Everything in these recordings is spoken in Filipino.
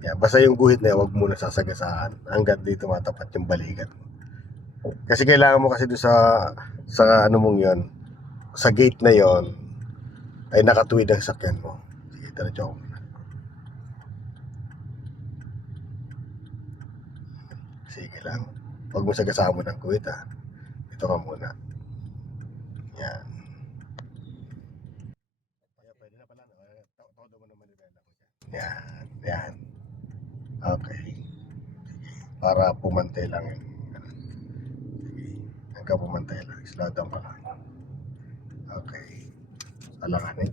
Yan, basta yung guhit na yan, huwag muna sasagasaan hanggang dito matapat yung balikat mo. Kasi kailangan mo kasi doon sa ano mong yon, sa gate na yon ay nakatuwid ang sakyan mo. Sige, diretso ako muna. Sige lang. Huwag mo sagasaan mo ng guhit ha. Dito ka muna. Yan. Pwede na pala. Todo mo naman nila ko dyan. Yan. Yan. Okay. Para pumantay lang yung hanggang pumantay lang. Slow down pa lang. Okay. Alanganin.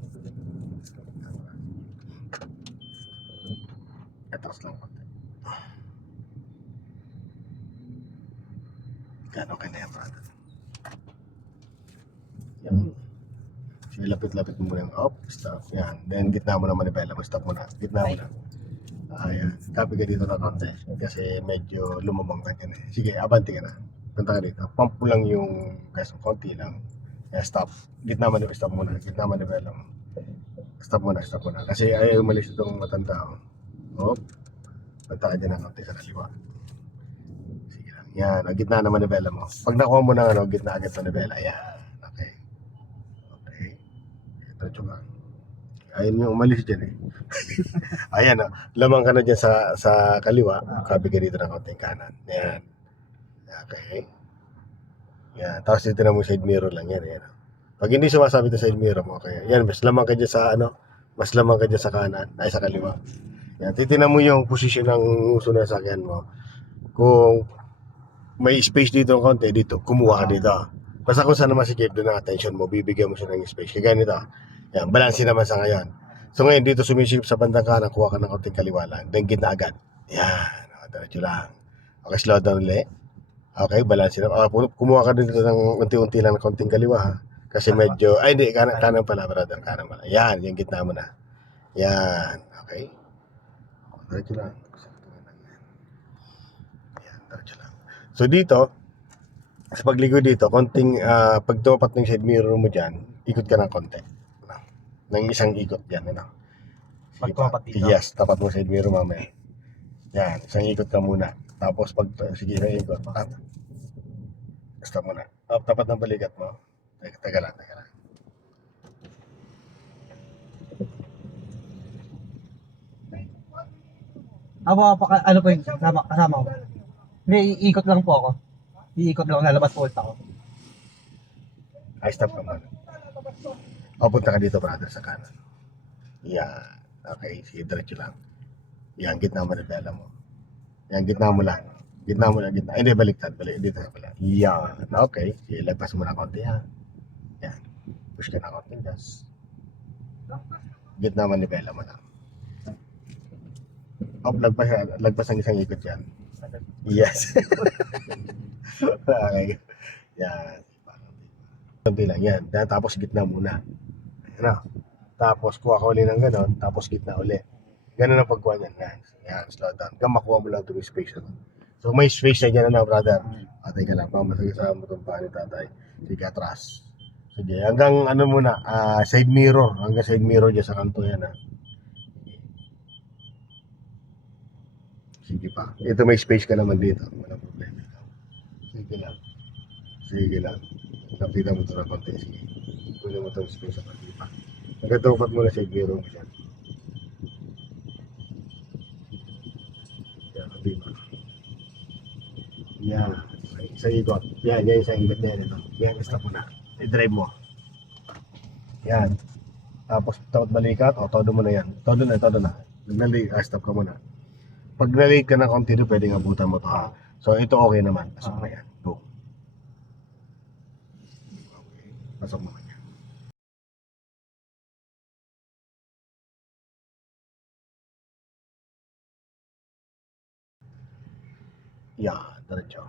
Atras lang konti. Yan, okay na yan, brother. Yan. Sige, lapit-lapit mo muna yung up, stop. Yan. Then, gitna mo na manibela mo. Stop mo na. Gitna mo na. Ayan. Copy ka dito na konti. Kasi medyo lumabang ka dyan eh. Sige, abanti ka na. Punta ka dito. Pump mo lang yung gas mo. Konti lang. Kaya stop. Gitna manibela. Stop mo na. Gitna manibela mo. Stop mo na. Stop mo na. Kasi ayaw umalis itong matanda. Hop. Punta ka dyan na konti sa kaliwa. Sige lang. Yan. Ang gitna na manibela mo. Pag nakuha mo na gitna agad manibela. Yan. Okay. Okay. Ito ka. Ayaw nyo umalis dyan eh. Ayan o. Lamang ka na dyan sa kaliwa. Kabi ka dito ng konting kanan. Yan. Okay. Yan. Tapos dito na mo side mirror lang yan. Yan. Pag hindi sumasabi ito side mirror mo, okay. Yan. Mas lamang ka dyan sa mas lamang ka dyan sa kanan. Ay sa kaliwa. Yan. Titignan mo yung posisyon ng uso na sakyan mo. Kung may space dito ng konti, dito, kumuha ka dito. Basta kung saan naman si Gabe doon ang attention mo, bibigyan mo siya ng space. Kaya ganito. Yan, balance naman sa ngayon. So ngayon, dito sumisip sa bandang kanan, kuha ka ng konting kaliwa lang. Then gitna agad. Yan, diretso lang. Okay, slow down ulit. Okay, balance na. Kumuha ka dito ng unti-unti lang ng konting kaliwa ha. Kasi medyo, ay hindi, kanan pala, brother. Kanan pala. Yan, yung gitna mo na. Yan, okay. Diretso lang. Yan, diretso lang. So dito, sa pagligo dito, konting pagtupat ng side mirror mo dyan, ikot ka ng konti. Ng isang ikot yan, ano? Pagtupat dito? Yes, tapat mo side mirror mamaya. Yan, isang ikot ka muna. Tapos sige, isang ikot. Stop mo na. Tapat ng balikat mo. Teka lang. Ano po yung kasama ko? Hindi, iikot lang po ako. Iikot lang, lalabas po ulit ako. Ay, stop ka muna. Punta ka dito, brother, sa kanan. Yan. Okay, sige, diretso lang. Yan, gitna mo na bela mo. Yan, gitna mo lang. Gitna. Ay, hindi, baliktad. Dito ka pala. Yan. Okay. Sige, lagpas mo na konti, ha. Yan. Push ka na konti, gas. Gitna manibela mo lang. Lagpas ang isang ikot yan. Yes. Okay. Yan. Konti lang yan. Tapos gitna muna. Ano? Tapos kuha ka uli ng ganon. Tapos gitna uli. Ganon ang pagkuha niyan. Yan. Slow down. Hanggang makuha mo lang itong space. So may space na dyan na brother. Teka lang. Pamasagasama mo itong paa ni tatay. Sige, atras. Sige. Hanggang ano muna. Side mirror. Hanggang side mirror dyan sa kanto yan ha. Sige pa. Ito may space ka naman dito. Walang problema. Sige lang. Lapitan mo ito ng konti. Sige. Kunin mo itong space sa konti pa. Nagkatupat mo na sa mirror mo dyan. Yan, kapi pa. Yan. Isang ikot. Yan isang ikot na yan. Ito. Yan, stop mo na. I-drive mo. Yan. Tapos, tawad balikat. Todo mo na yan. Todo na. Stop ka muna. Pag na-late ka ng konti doon, pwedeng abutan mo to ha. So, ito okay naman. Pasok na yan. Go. Okay. Pasok mo yan. Yan, diretso.